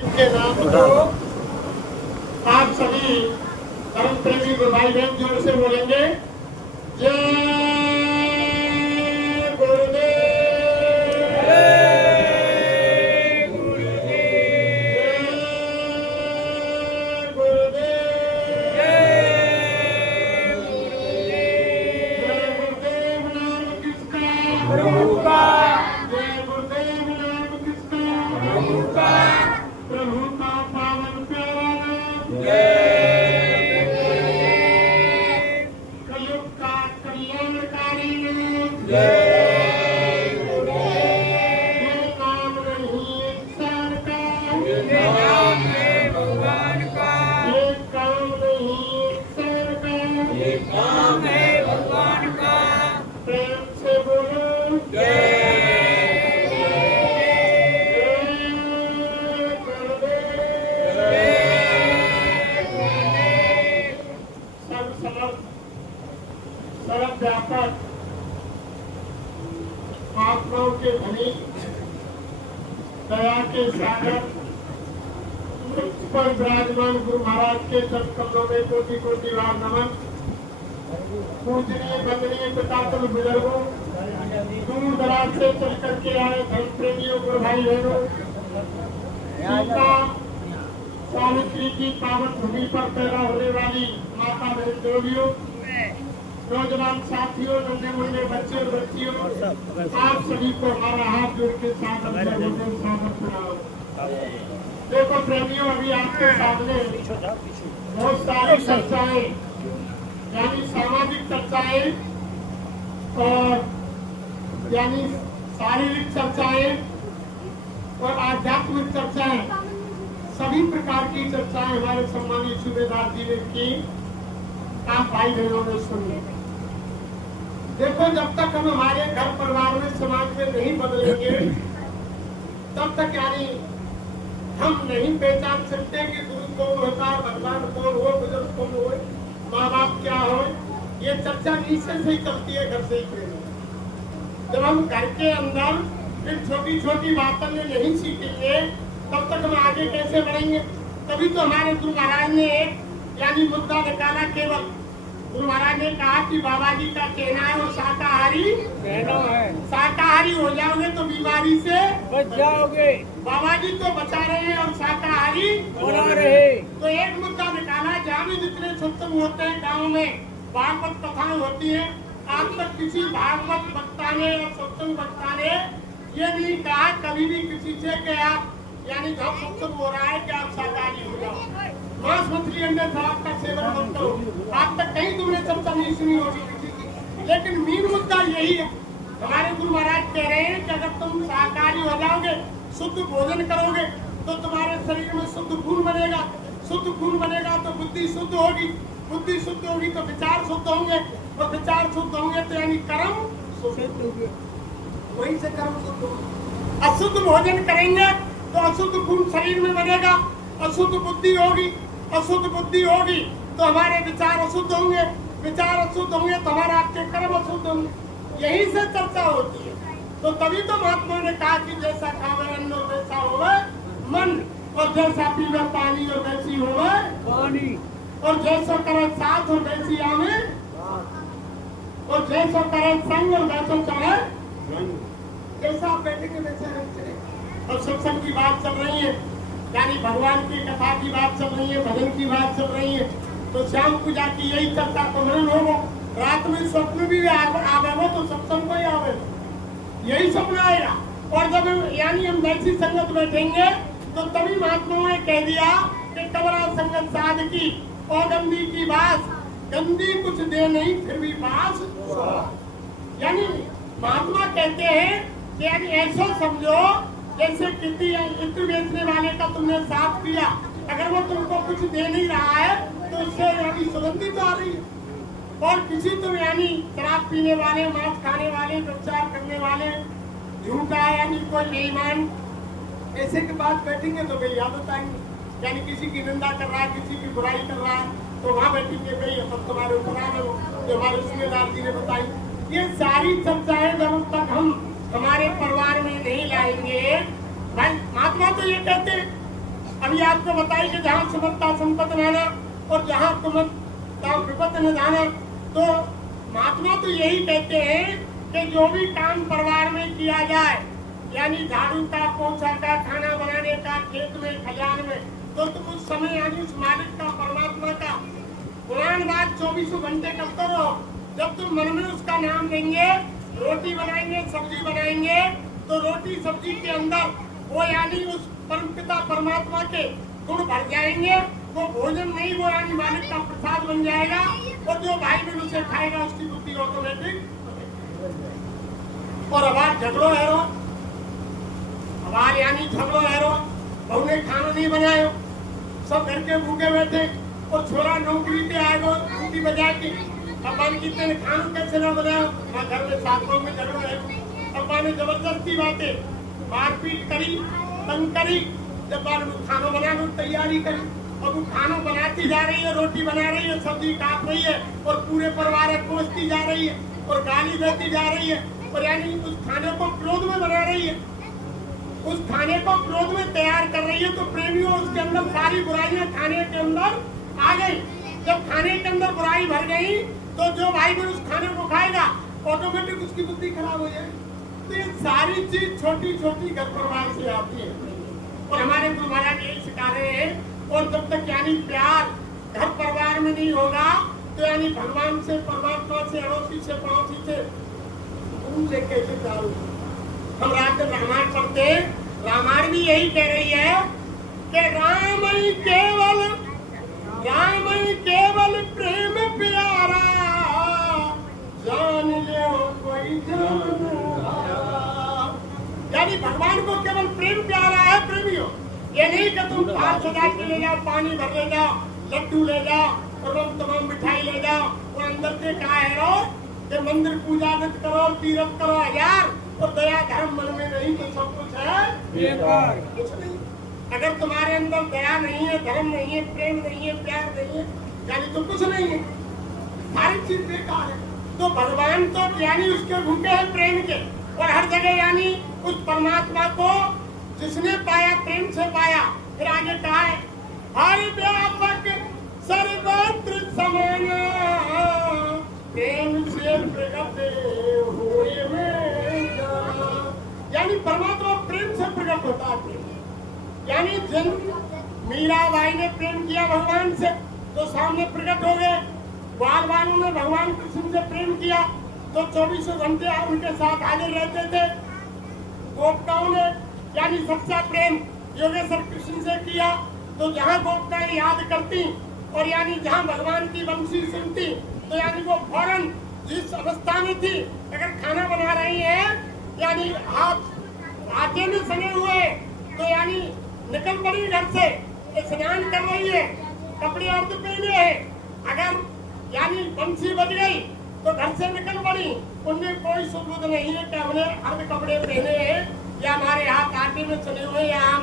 के नाम को आप सभी धर्म प्रेमी भाई बहन जोर से बोलेंगे। जय गुरुदेव, जय गुरुदेव, जय गुरुदेव नाम किसका? प्रभु का। जय गुरुदेव नाम किसका? प्रभु का। प्रभु का पावन प्यारा नाम कलयुग का कल्याणकारी नाम। ये नाम नहीं इंसान का, ये नाम है भगवान का। ये काम नहीं इंसान का, ये काम है भगवान का। प्रेम से बोलो जय। सर्वव्यापक आत्माओं के धनी दया के सागर पर विराजमान गुरु महाराज के चरणकमलों में कोटि कोटि बार नमन। पूजनीय वंदनीय पितातुल बुजुर्गों, दूर दराज से चल करके आए धर्म प्रेमियों, गुरु भाई बहनों, सीता सावित्री की पावन भूमि पर पैदा होने वाली माता बहन देवियों, नौजवान साथियों, नन्हे मुन्ने बच्चे और बच्चियों, आप सभी को हमारा हाथ जोड़ के साथ स्वागत प्रणाम। देखो प्रेमियों, अभी आपके सामने बहुत सारी चर्चाएं, यानी सामाजिक चर्चाएं और यानी शारीरिक चर्चाएं और आध्यात्मिक चर्चाएं, सभी प्रकार की चर्चाएं हमारे सम्मानित सूबेदार जी ने की। आप भाई बहनों ने सुनी। देखो, जब तक हम हमारे घर परिवार में समाज में नहीं बदलेंगे, तब तक यानी हम नहीं पहचान सकते कि गुरु कौन होता है, भगवान कौन हो, बुजुर्ग कौन हो, माँ बाप क्या हो। ये चर्चा नीचे से ही चलती है, घर से ही। जब हम घर के अंदर इन छोटी छोटी बातों में नहीं सीखेंगे, तब तक हम आगे कैसे बढ़ेंगे? तभी तो हमारे गुरु महाराज ने एक यानी मुद्दा निकाला। केवल गुरु महाराज ने कहा कि बाबा जी का कहना है वो शाकाहारी है, शाकाहारी हो जाओगे तो बीमारी से बच जाओगे। बाबा जी तो बचा रहे हैं और शाकाहारी बना रहे। तो एक मुद्दा निकाला, जहाँ भी जितने सत्संग होते हैं गाँव में, भागवत कथाएं होती है, आज तक किसी भागवत वक्ता ने और सत्संग वक्ता ने ये नहीं कहा कभी भी किसी से कि आप यानी जब सत्संग हो रहा है कि आप शाकाहारी हो जाओ, मांस मछली अंडे शराब का सेवन मत करो। आज तक कहीं तुमने चर्चा नहीं सुनी होगी किसी की। लेकिन मेन मुद्दा यही है, हमारे गुरु महाराज कह रहे हैं कि अगर तुम शाकाहारी हो जाओगे, शुद्ध भोजन करोगे, तो तुम्हारे शरीर में शुद्ध खून बनेगा, शुद्ध खून बनेगा तो बुद्धि शुद्ध होगी, बुद्धि शुद्ध होगी तो विचार शुद्ध होंगे, और विचार शुद्ध होंगे तो यानी कर्म शुद्ध होंगे, वहीं से कर्म शुद्ध होगा। अशुद्ध भोजन करेंगे तो अशुद्ध खून शरीर में बनेगा, अशुद्ध बुद्धि होगी, अशुद्ध बुद्धि होगी तो हमारे विचार अशुद्ध होंगे, विचार अशुद्ध होंगे तो हमारे आपके कर्म अशुद्ध होंगे। यही से चर्चा होती है। तो तभी तो महात्मा ने कहा कि जैसा खावे अन्न वैसा होवे मन, और जैसा पीवे पानी और वैसी होवे पानी, और जैसा करे साथ और वैसी आवे, और जैसा करे संग और वैसा चले, जैसा आप बैठेंगे वैसा चले। और सत्संग की बात चल रही है, यानी भगवान की कथा की बात चल रही है, भजन की बात चल रही है, तो श्याम पूजा की यही चर्चा तो मनन होगा। रात में स्वप्न भी आवे वो तो सत्संग को ही आवे, यही सपना आएगा। और जब यानी हम वैसी संगत बैठेंगे तो तभी महात्माओं ने कह दिया कि कबरा संगत साध की और गंदी की बात, गंदी कुछ दे नहीं फिर भी बास। यानी महात्मा कहते हैं कि यानी ऐसा समझो जैसे किसी इत्र बेचने वाले का तुमने साथ किया, अगर वो तुमको कुछ दे नहीं रहा है तो उससे यानी सुगंधी तो आ रही है। और किसी तुम यानी शराब पीने वाले, मांस खाने वाले, व्यभिचार करने वाले, झूठा यानी कोई बेईमान, ऐसे के पास बैठेंगे तो भाई आदत आएंगे। यानी किसी की निंदा कर रहा है, किसी की बुराई कर रहा है, तो वहाँ बैठेंगे भाई सब तुम्हारे ऊपर आ गए, जो हमारे सूबेदार जी ने बताई। ये सारी चर्चाएं जब तक हम हमारे परिवार में नहीं लाएंगे, भाई महात्मा तो ये कहते हैं अभी आपको बताई कि जहाँ समता संपत्ति नाना और जहाँ कुमत्ता विपत्ति न जाना। तो महात्मा तो यही कहते हैं कि जो भी काम परिवार में किया जाए, यानी झाड़ू का, पोछा का, खाना बनाने का, खेत में, खलिहान में, तो तुम उस समय यानी उस मालिक का, परमात्मा का पुराण बात 24 घंटे करते रहो। जब तुम मन में उसका नाम लेंगे, रोटी बनाएंगे, सब्जी बनाएंगे, तो रोटी सब्जी के अंदर वो यानी उस परमपिता परमात्मा के गुण भर जाएंगे। वो भोजन नहीं, वो यानी मालिक का प्रसाद बन जाएगा। और जो भाई बहन उसे खाएगा उसकी बुद्धि ऑटोमेटिक। और अब झगड़ो है रो, अब यानी झगड़ो है रो, बहू ने खाना नहीं बनाया, सब घर के भूखे बैठे और छोरा नौकरी पे आएगा ड्यूटी बजा के। अब्बा ने कितने खाना कैसे ना बनाया, घर में 7 लोग में झगड़ो है। अब्बा ने जबरदस्ती बातें मारपीट करी, तंग करी। जब खाना बनाने की तैयारी करी, अब वो खाना बनाती जा रही है, रोटी बना रही है, सब्जी काट रही है और पूरे परिवार को कोसती जा रही है और गाली देती जा रही है। और यानी उस खाने को क्रोध में बना रही है, उस खाने को क्रोध में तैयार कर रही है। तो प्रेमियों उसके अंदर सारी बुराइयां खाने के अंदर आ गई। जब खाने के अंदर बुराई भर गई तो जो भाई बहन उस खाने को खाएगा ऑटोमेटिक उसकी बुद्धि खराब हो जाएगी। तो ये सारी चीज छोटी छोटी घर परिवार से आती है। और हमारे गुरु महाराज यही सिखा रहे हैं। और जब तक यानी प्यार घर परिवार में नहीं होगा तो यानी भगवान से, परमात्मा से, अड़ोसी से, पड़ोसी से उनसे कैसे प्यार होगा। हम रात में रामायण पढ़ते, रामायण भी यही कह रही है कि राम केवल प्रेम प्यारा, जान ले कोई जान। यानी भगवान को केवल प्रेम प्यारा है प्रेमियों। ये नहीं कि तुम 5,000 के ले जाओ, पानी भर ले जाओ, लड्डू ले जाओ और तमाम मिठाई ले जाओ और अंदर से क्या है रो कि मंदिर पूजा करो, तीर्थ करो 1000 और दया धर्म मन में नहीं तो सब कुछ है बेकार। कुछ नहीं। अगर तुम्हारे अंदर दया नहीं है, धर्म नहीं है, प्रेम नहीं है, प्यार नहीं है, यानी तो कुछ नहीं है, सारी चीज बेकार है। तो भगवान तो यानी उसके भूखे हैं प्रेम के। और हर जगह यानी उस परमात्मा को जिसने पाया प्रेम से पाया। फिर आगे कहा है हर व्यापक सर्वत्र समान, प्रेम से प्रकट हुए में। यानी परमात्मा प्रेम से प्रकट होता है। यानी जिन मीराबाई ने प्रेम किया भगवान से तो सामने प्रकट हो गए। बाल ने भगवान कृष्ण से प्रेम किया तो 24 घंटे उनके साथ हाजिर रहते थे। गोपिकाओं ने यानी सच्चा प्रेम योगेश्वर कृष्ण से किया तो जहाँ गोपिकाएं याद करती और यानी जहाँ भगवान की बंसी सुनती तो यानी वो फौरन जिस अवस्था में थी, अगर खाना बना रही है यानी हाथ आटे में सने हुए तो यानी निकल पड़ी घर से, स्नान कर रही है, कपड़े अर्ध पहने है, अगर यानी बंसी बज गई तो घर से निकल पड़ी। उनमें कोई सबूत नहीं है कि हमने अर्ध कपड़े पहने हैं या हमारे हाथ आटे में चले हुए या हम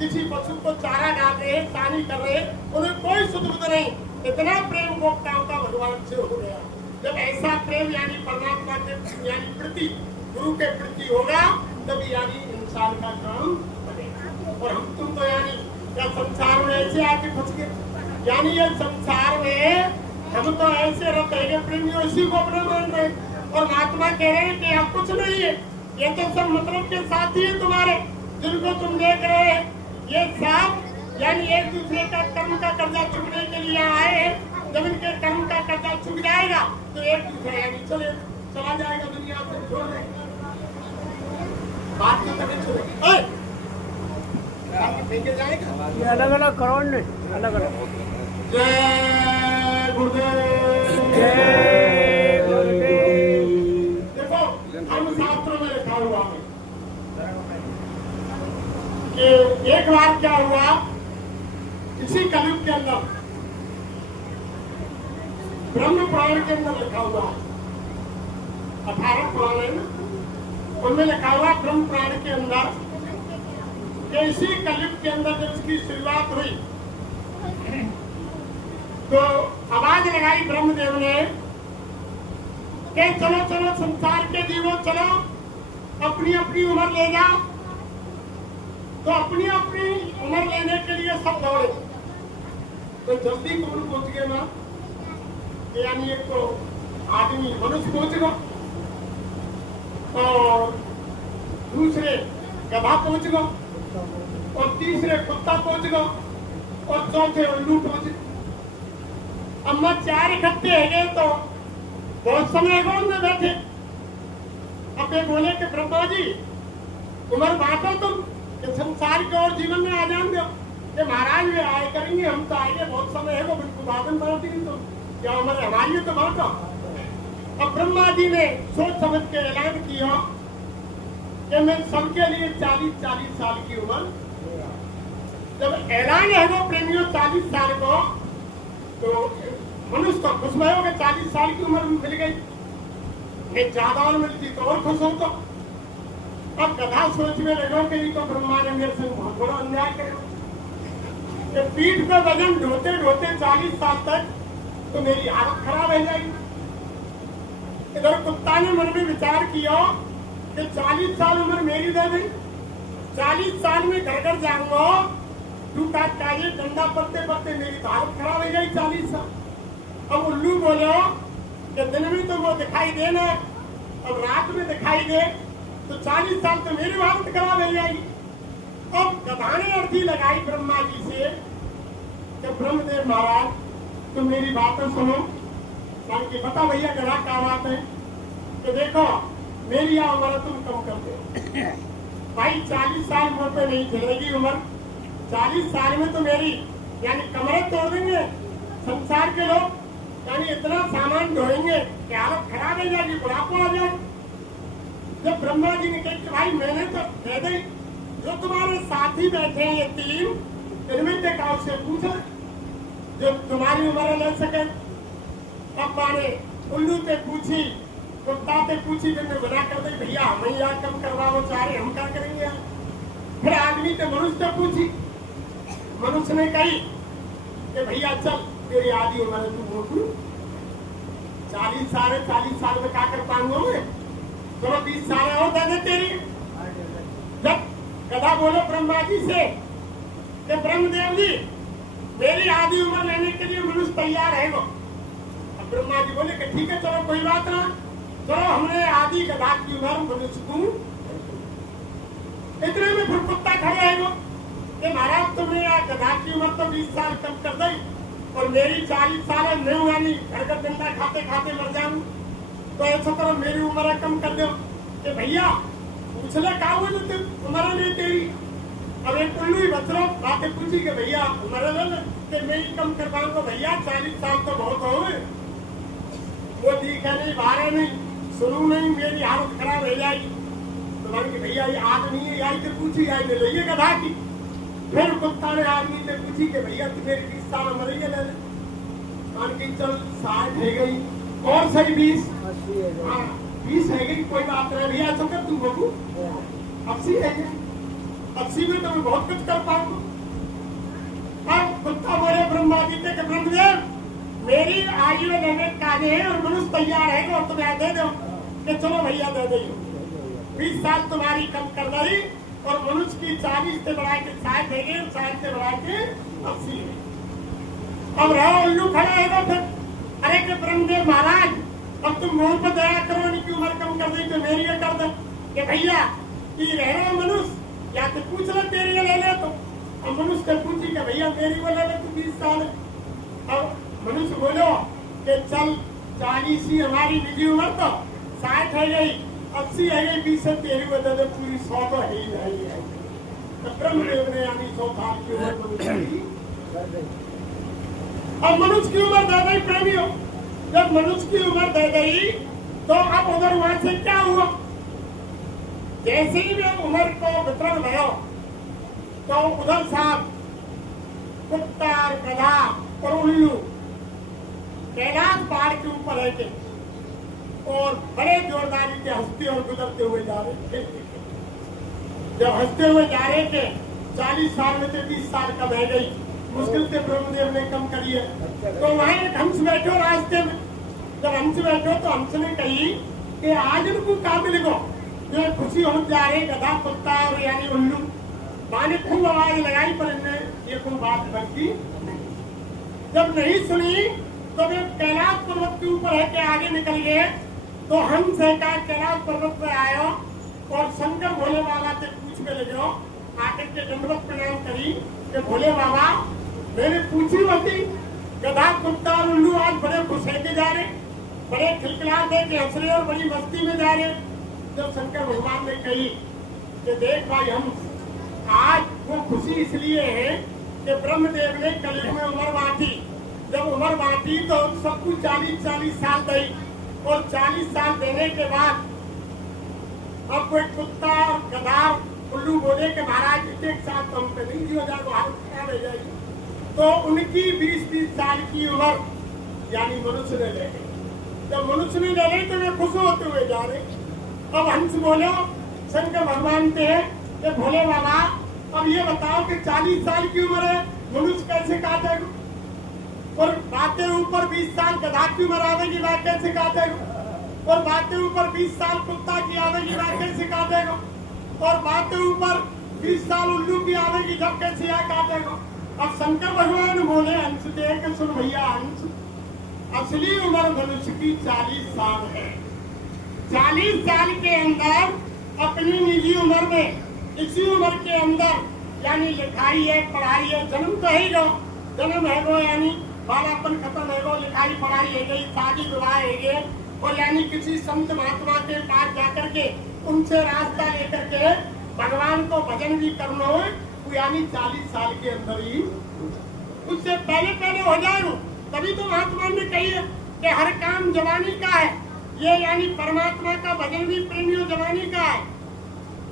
किसी पशु को चारा डाल रहे हैं, पानी कर रहे हैं, उन्हें कोई सबूत नहीं। इतना प्रेम गोपिकाओं का भगवान से हो गया। जब ऐसा प्रेम यानी परमात्मा के यानी प्रति, गुरु के प्रति होगा तभी यानी इंसान का काम बनेगा। और हम तुम तो यानी संसार में ऐसे आके फंस गए। यानी ये संसार में हम तो ऐसे रहते हैं प्रेमियों, इसी को अपने मान रहे। और महात्मा कह रहे हैं कि आप कुछ नहीं है, ये तो सब मतलब के साथी है तुम्हारे, जिनको तुम देख रहे हैं। ये सब यानी एक दूसरे का कर्म का कर्जा चुकने के लिए आए हैं। जब इनके कर्म का कर्जा चुक जाएगा तो एक दूसरे यानी चला जाएगा दुनिया से, छोड़ देगा बात तो कभी छोड़ेगा, फेंके जाएगा। ये अलग अलग करो, अलग अलग। जय गुरुदेव। जय गुरुदेव। देखो धर्म शास्त्रों में लिखा हुआ है कि एक बार क्या हुआ, इसी कलयुग के अंदर ब्रह्म पुराण के अंदर लिखा हुआ है, 18 पुराण है ना, उनमें लिखा हुआ ब्रह्म पुराण के अंदर कि इसी कलयुग के अंदर जब इसकी शुरुआत हुई तो आवाज लगाई ब्रह्मदेव ने कि चलो चलो संसार के जीवो, चलो अपनी अपनी उम्र ले जाओ तो अपनी अपनी उम्र लेने के लिए सब दौड़े। तो जल्दी कौन पहुंच गए ना, यानी एक तो आदमी मनुष्य पहुंच गया, और दूसरे गधा पहुंच गया, और तीसरे कुत्ता पहुंच गया, और चौथे उल्लू पहुंच गए। अब मैं 4 इकट्ठे है गए तो बहुत समय कौन में बैठे। अब ये बोले कि ब्रह्मा जी उम्र बांटो तुम कि संसार के और जीवन में आ जाएंगे। कि महाराज वे आए करेंगे, हम तो आएंगे, बहुत समय है, वो बिल्कुल बादन बांटेंगे, तो क्या उम्र हमारी तो बांटो। अब ब्रह्मा जी ने सोच समझ के ऐलान किया कि मैं सबके लिए 40-40 साल की उम्र। जब ऐलान है वो प्रेमियों 40 साल को, तो मनुष्य तो खुश भयो कि 40 साल की उम्र मिल गई, नहीं ज्यादा और मिलती तो और खुश होता। अब गधा सोच में लगो कि तो ब्रह्मा ने मेरे से बहुत बड़ा अन्याय करो कि पीठ पे वजन ढोते ढोते 40 साल तक तो मेरी हालत खराब हो जाएगी। इधर कुत्ता ने मन में विचार किया कि 40 साल उम्र मेरी दे दी, 40 साल में घर घर जाऊंगा, तू चाहिए डंडा पड़ते पड़ते मेरी हालत खराब हो जाएगी 40 साल। अब उल्लू बोलो कि दिन में तो वो दिखाई देना, अब रात में दिखाई दे तो 40 साल तो मेरी हालत खराब हो जाएगी। अब गधा ने अर्थी लगाई ब्रह्मा जी से कि ब्रह्मदेव महाराज तुम मेरी बातें सुनो। कि बता भैया गधा क्या बात है। तो देखो मेरी यह उम्र तुम कम कर दो भाई, 40 साल मुझ पे नहीं चलेगी उम्र। 40 साल में तो मेरी यानी कमरें तोड़ देंगे संसार के लोग, यानी इतना सामान ढोएंगे कि हालत खराब हो जाएगी, बुढ़ापा आ जाए। जब ब्रह्मा जी ने कहा कि भाई मैंने तो दे दी, जो तुम्हारे साथी बैठे हैं ये 3, इनमें से काउ से पूछा जो तुम्हारी उम्र ले सके। अब माने उल्लू से पूछी, कुत्ता से पूछी, फिर मैं बना कर दी भैया हमें याद कम करवाओ, चाहे हम क्या करेंगे। फिर आदमी से मनुष्य से पूछी, मनुष्य ने कही कि भैया चल तेरी आदि उम्र तू बोलू 40 साल में क्या कर पाऊंगा मैं, चलो 20 साल और दे दे तेरी। जब गधा बोलो ब्रह्मा जी से कि ब्रह्मदेव जी मेरी आदि उम्र लेने के लिए मनुष्य तैयार है वो। अब ब्रह्मा जी बोले कि ठीक है चलो कोई बात ना, चलो हमने आदि गधा की उम्र मनुष्य को। इतने में फिर कुत्ता खड़े है वो कि महाराज तुमने गधा की उम्र तो 20 साल कम कर दी और मेरी 40 साल नहीं यानी घर का डंडा खाते खाते मर जाऊं, तो ऐसा करो मेरी उम्र कम कर दो। कि भैया पूछना क्या हुआ तो उम्र नहीं तेरी। अब एक उल्लू ही बच रहा बातें पूछी कि भैया उम्र कि मैं ही कम कर पाऊंगा। भैया 40 साल तो बहुत हो गए, वो ठीक है नहीं, बारह नहीं, सुनू नहीं, मेरी हालत खराब हो जाएगी। तो मान के भैया ये आदमी है, आई से पूछी, आई ले लीजिए गधा की। फिर कुत्ता ने आदमी से पूछी कि भैया तू मेरी 20 साल उम्र ही ले। मान के चल 60 है गई और सही 20 है गई, कोई बात नहीं भैया तो कर तू बबू 80 है गई, 80 में तो मैं बहुत कुछ कर पाऊंगा। अब कुत्ता बोले ब्रह्मा जी से कि ब्रह्मदेव मेरी आयु लेने काजे है और मनुष्य तैयार है और तुम्हें दे दो। कि चलो भैया दे दो, 20 साल तुम्हारी कम कर दी और मनुष्य की 40 से बढ़ा के 60 है गई, 60 से बढ़ा के 80 है। अब रहो उल्लू खड़े है फिर, अरे कि ब्रह्मदेव महाराज अब तुम मुंह पर दया करो, उनकी उम्र कम कर दी तो मेरी ये कर दो। कि भैया की रहे मनुष्य या तो पूछ ले तेरी ले ले। तो अब मनुष्य से पूछी कि भैया मेरी वो ले ले तू 20 साल। अब मनुष्य बोलो कि चल 40 ही हमारी निजी उम्र तो 60 है गई, 80 है गई, 20 से तेरी वो दे दे, पूरी 100 तो है ही नहीं है। तो ब्रह्मदेव ने यानी 100 साल की उम्र अब मनुष्य की उम्र दे गई। प्रेमियों जब मनुष्य की उम्र दे गई तो अब उधर वहां से क्या हुआ, जैसे ही वे उम्र को वितरण भयो तो उधर साहब कुत्ता गधा और उल्लू कैलाश पहाड़ के ऊपर है थे और बड़े जोरदारी के हंसते और गुजरते हुए जा रहे थे। जब हंसते हुए जा रहे थे 40 साल में से 20 साल कम रह गई, मुश्किल से ब्रह्मदेव ने कम करी है। तो वहां एक हंस बैठो रास्ते में, जब हंस बैठो तो हंस ने कही कि आज उनको क्या मिलेगा जो खुशी हो जा रही गधा कुत्ता और यानी उल्लू। माने खूब आवाज लगाई पर इनने ये कोई बात बनती जब नहीं सुनी तो वे कैलाश पर्वत के ऊपर है के आगे निकल गए। तो हंस है का कैलाश पर्वत पर आयो और शंकर भोले बाबा से पूछ में ले जाओ आकर के दंडवत प्रणाम करी कि भोले बाबा मैंने पूछी होती गधा कुत्ता और उल्लू आज बड़े खुश है के जा रहे, बड़े खिलखिलाहट है के हंस रहे और बड़ी मस्ती में जा रहे। जब शंकर भगवान ने कही कि देख भाई हम आज वो खुशी इसलिए है कि ब्रह्मदेव ने कलयुग में उम्र बांटी, जब उम्र बांटी तो सबको 40-40 साल दी और 40 साल देने के बाद अब कोई कुत्ता और गधा उल्लू बोले के महाराज एक साथ तो हम पे नहीं हो जाएगा हालत खराब हो जाएगी। तो उनकी 20-20 साल की उम्र यानी मनुष्य ने ले ली। जब मनुष्य ने ले ली तो वे खुश होते हुए जा रहे। अब हंस बोलो शंकर भगवान थे कि भोले बाबा अब ये बताओ कि 40 साल की उम्र है मनुष्य कैसे काटेगा और बातें ऊपर 20 साल गधा की उम्र आवेगी बात कैसे काटेगा और बातें ऊपर 20 साल कुत्ता की आवेगी बात कैसे काटेगा और बातें ऊपर 20 साल उल्लू की आवेगी जब कैसे यह काटेगा। अब शंकर भगवान बोले हंस दे के सुन भैया हंस असली उम्र मनुष्य की 40 साल है। 40 साल के अंदर अपनी निजी उम्र में इसी उम्र के अंदर यानी लिखाई है पढ़ाई है जन्म तो है गो जन्म है गो यानी बालापन खत्म है गो लिखाई पढ़ाई है गई शादी विवाह है गए और यानी किसी संत महात्मा के पास जाकर के उनसे रास्ता लेकर के भगवान को भजन भी करना हो तो यानी 40 साल के अंदर ही उससे पहले हो जाएगा। तभी तो महात्मा ने कही है कि हर काम जवानी का है, ये यानी परमात्मा का भजन भी प्रेमियों जवानी का है,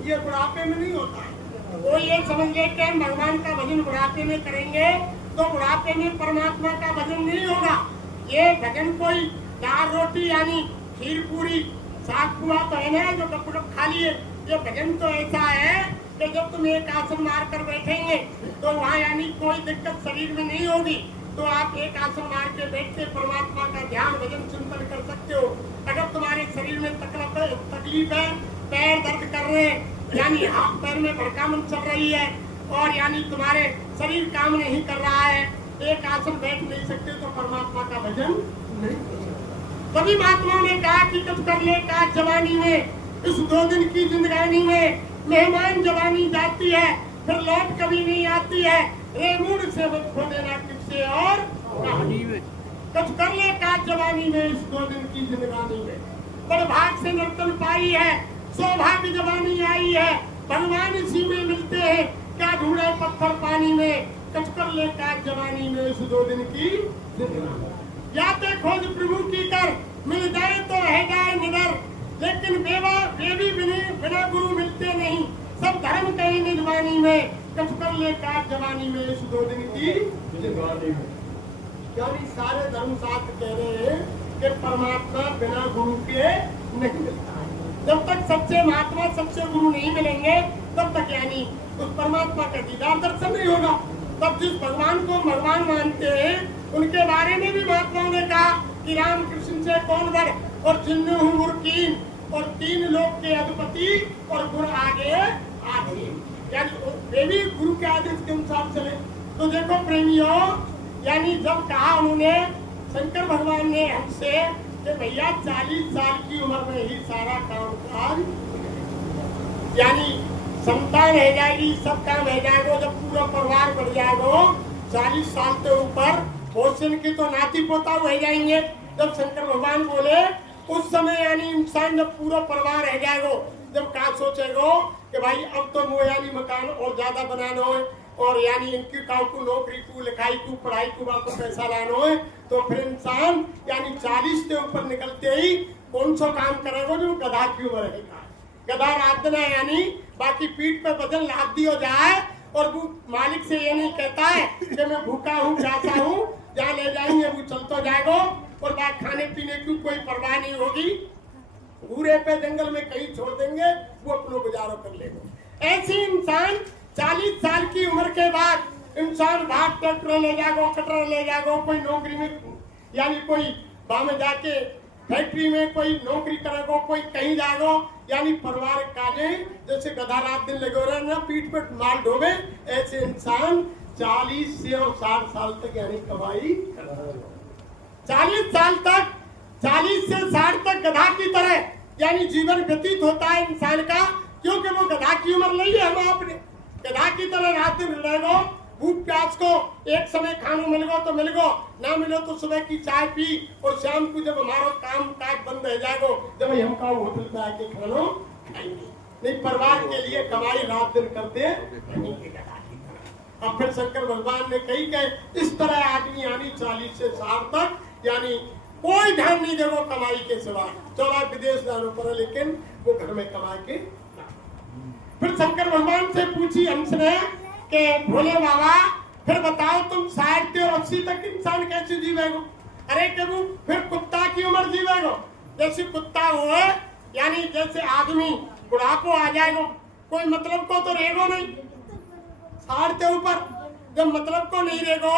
ये बुढ़ापे में नहीं होता है। वो ये समझ ले कि हम भगवान का भजन बुढ़ापे में करेंगे तो बुढ़ापे में परमात्मा का भजन नहीं होगा। ये भजन कोई दाल रोटी यानी खीर पूरी साग पुआ तो है ना जो गप खा लिए, ये भजन तो ऐसा है कि जब तुम एक आसन मार कर बैठेंगे तो वहाँ यानी कोई दिक्कत शरीर में नहीं होगी तो आप एक आसन मार के बैठ के परमात्मा का ध्यान भजन चिंतन कर सकते हो। अगर तुम्हारे शरीर में तकलीफ है, पैर दर्द कर रहे हैं यानी हाथ पैर में भड़कामन चल रही है और यानी तुम्हारे शरीर काम नहीं कर रहा है, एक आसन बैठ नहीं सकते तो परमात्मा का भजन नहीं। तभी महात्माओं ने कहा कि कुछ कर ले का जवानी में इस 2 दिन की जिंदगानी में मेहमान जवानी जाती है फिर लौट कभी नहीं आती है, रेमूड से मत खो देना किससे और कहानी में कुछ कर ले का जवानी में इस 2 दिन की जिंदगानी में बड़ भाग से नर्तन पाई है सौभाग्य जवानी आई है, भगवान इसी में मिलते हैं क्या ढूंढे पत्थर पानी में, कुछ कर ले का जवानी में इस 2 दिन की जिंदगानी। या तो खोज प्रभु की कर मिल जाए तो है जाए निडर, लेकिन बेबी बिना गुरु मिलते नहीं, सब धर्म कहीं निजवानी में कुछ कर ले का जवानी में इस 2 दिन की जिंदगानी में। यानी सारे धर्म शास्त्र कह रहे हैं कि परमात्मा बिना गुरु के नहीं मिलता है। जब तक सच्चे महात्मा सच्चे गुरु नहीं मिलेंगे तब तक यानी उस परमात्मा का दीदार दर्शन नहीं होगा। तब जिस भगवान को भगवान मानते हैं उनके बारे में भी महात्माओं ने कहा कि राम कृष्ण से कौन बर और जिन्नु गुरु कीन और 3 लोक के अधिपति और गुरु आगे आगे यानी वे भी गुरु के आदेश के अनुसार चले। तो देखो प्रेमियों यानी जब कहा उन्होंने शंकर भगवान ने हमसे कि भैया 40 साल की उम्र में ही सारा काम काज यानी संतान है जाएगी सब काम है जाएगा, जब पूरा परिवार बढ़ जाएगा 40 साल के ऊपर भोजन की तो नाती पोता हो जाएंगे। जब शंकर भगवान बोले उस समय यानी इंसान जब पूरा परिवार रह जाएगा जब कहा सोचेगा कि भाई अब तो वो यानी मकान और ज्यादा बनाना हो और यानी इनकी काउ को नौकरी को लिखाई को पढ़ाई को वापस पैसा लाना हो तो फिर इंसान यानी 40 के ऊपर निकलते ही कौन सा काम करेगा जो गधा की उम्र रहेगा। गधा रात दिन यानी बाकी पीठ पे वजन लाद दिया जाए और वो मालिक से ये नहीं कहता है कि मैं भूखा हूँ प्यासा हूँ जहाँ ले जाएंगे वो चलता जाएगा और बात खाने पीने की कोई परवाह नहीं होगी, पूरे पे जंगल में कहीं छोड़ देंगे वो अपना गुजारा कर लेगा। ऐसे इंसान 40 साल की उम्र के बाद इंसान भाग ट्रैक्टर ले जाएगा कटर ले जाएगा कोई नौकरी में यानी कोई वहां में जाके फैक्ट्री में कोई नौकरी करेगो, कोई कहीं जाएगो, यानी परिवार काजे जैसे गधा रात दिन लगे रहे ना पीठ पे माल ढोवे, ऐसे इंसान 40 से और 60 साल तक यानी कमाई 40 साल तक, 40 से 60 तक गधा की तरह यानी जीवन व्यतीत होता है इंसान का, क्योंकि वो गधा की उम्र नहीं है। हम आपने गधा की तरह रात दिन रहेगो, भूख प्यास को एक समय खानो मिल गो तो मिल गो, ना मिलो तो सुबह की चाय पी, और शाम को जब हमारा काम काज बंद रह जाएगो, जब हम का होटल पे आके खानो खाएंगे। नहीं, परिवार के लिए कमाई रात दिन करते अब फिर शंकर भगवान ने कही कि इस तरह आदमी यानी 40 से 60 तक यानी कोई ध्यान नहीं देगा कमाई के सिवा, चला विदेश जाने पर, लेकिन वो घर में कमा के। फिर शंकर भगवान से पूछी हंस ने कि भोले बाबा फिर बताओ तुम 60 से 80 तक इंसान कैसे जीवेगो? अरे कबू फिर कुत्ता की उम्र जीवेगो, जैसे कुत्ता हुआ यानी जैसे आदमी बुढ़ापो आ जाएगो, कोई मतलब को तो रहेगो नहीं 60 के ऊपर, जब मतलब को नहीं रहेगो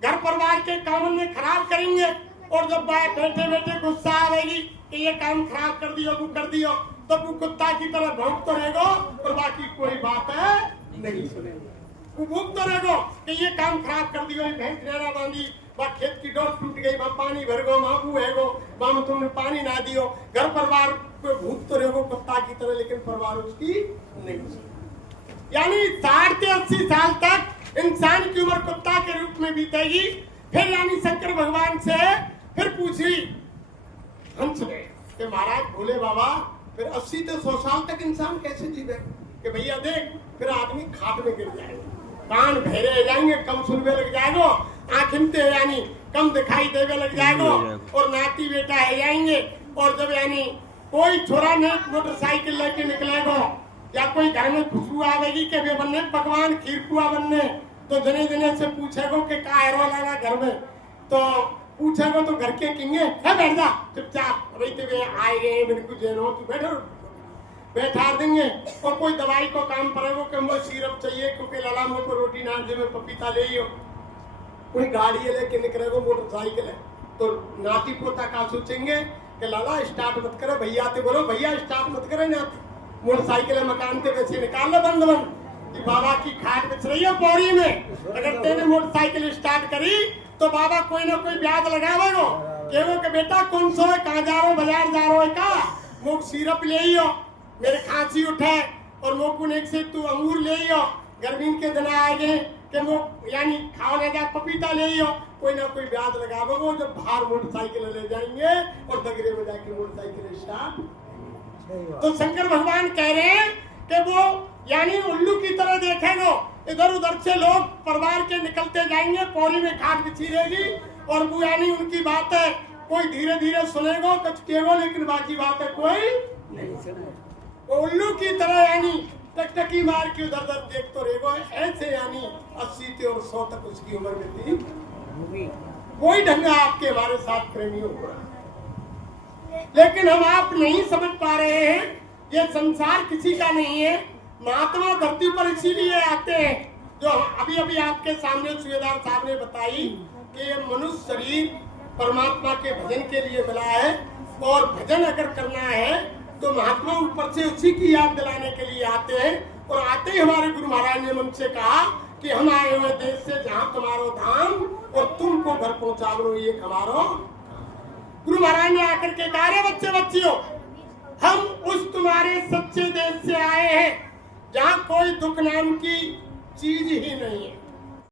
घर परिवार के काम में खराब करेंगे, और जब बैठे बैठे गुस्सा आएगी कि ये काम खराब कर दियो वो कर दियो, तो वो कुत्ता की तरह भौंक तो रहेगो और बाकी कोई बात है नहीं सुनेंगे। वो भूख तो रहेगो कि ये काम खराब कर दियो, भैंस डेरा बांधी, वहाँ खेत की डोर टूट गई, वहाँ पानी भर गो, वहाँ वो है गो, वहाँ में तुमने पानी ना दियो, घर परिवार को भूख तो रहेगो कुत्ता की तरह, लेकिन परिवार उसकी नहीं सुने। यानी 60 से 80 साल तक इंसान की उम्र कुत्ता के रूप में बीतेगी। फिर यानी शंकर भगवान से फिर पूछी हंस ने कि महाराज भोले बाबा फिर 80 से 100 साल तक इंसान कैसे जीवे? कि भैया देख फिर आदमी खाट में गिर जाएगा, कान बहरे हो जाएंगे, कम सुनने लग जाएगो, आँखें यानी कम दिखाई देवे लग जाएगो, और नाती बेटा है जाएंगे, और जब यानी कोई छोरा ने मोटरसाइकिल लेके निकलेगो, या कोई घर में खुशबू आवेगी कि वे बनने पकवान खीर पुआ बनने, तो जने जने से पूछेगो कि का है रोला घर में, तो पूछेगो तो घर के कहेंगे है बैठ जा चुपचाप, रहते हुए आए गए बिल्कुल जेनो तू बैठो, बैठा देंगे। और कोई दवाई को काम करेगो कि मुझे सिरप चाहिए क्योंकि लाला मुझे को रोटी ना दे, में पपीता ले लियो, कोई गाड़ी लेके निकलेगो मोटरसाइकिल है, तो नाती पोता का सोचेंगे कि लाला स्टार्ट मत करो, भैया ते बोलो भैया स्टार्ट मत करे, नाती मोटरसाइकिल मकान ते वैसे निकाल लो बंद बंद, कि बाबा की खाट बिछ रही है पौड़ी में, अगर तेने मोटरसाइकिल स्टार्ट करी तो बाबा कोई ना कोई ब्याज लगावेगो, कहेगो कि बेटा कौन सो है, कहाँ जा रहे हो, बाजार जा रहे हो का, मुझ सिरप ले लियो, मेरे खांसी उठे, और मुझको एक से तू अंगूर ले लियो, गर्मी के दिन आएंगे कि वो यानी खाओ ले जा पपीता ले लियो, कोई ना कोई ब्याज लगावेगो, जब बाहर मोटरसाइकिल ले जाएंगे और दगरे में जाके मोटरसाइकिल स्टार्ट। तो शंकर भगवान कह रहे हैं कि वो यानी उल्लू की तरह देखेगो, इधर उधर से लोग परिवार के निकलते जाएंगे, पौड़ी में खाट बिछी रहेगी, और वो यानी उनकी बात है कोई धीरे धीरे सुनेगो कुछ कहेगो, लेकिन बाकी बात है कोई नहीं सुनेगा। उल्लू की तरह यानी टकटकी मार के उधर उधर देख तो रहेगो, ऐसे यानी 80 से और 100 तक उसकी उम्र में थी। कोई ढंगा आपके हमारे साथ प्रेमियों को, लेकिन हम आप नहीं समझ पा रहे हैं, ये संसार किसी का नहीं है। महात्मा धरती पर इसीलिए आते हैं, जो अभी अभी आपके सामने सूबेदार साहब ने बताई कि ये मनुष्य शरीर परमात्मा के भजन के लिए मिला है, और भजन अगर करना है तो महात्मा ऊपर से उसी की याद दिलाने के लिए आते हैं। और आते ही हमारे गुरु महाराज ने मुझसे कहा कि हम आए हुए देश से जहाँ तुम्हारो धाम और तुमको घर पहुँचा दो, ये हमारो। गुरु महाराज ने आकर के कहा रे बच्चे बच्चियों, हम उस तुम्हारे सच्चे देश से आए हैं जहाँ कोई दुख नाम की चीज ही नहीं है।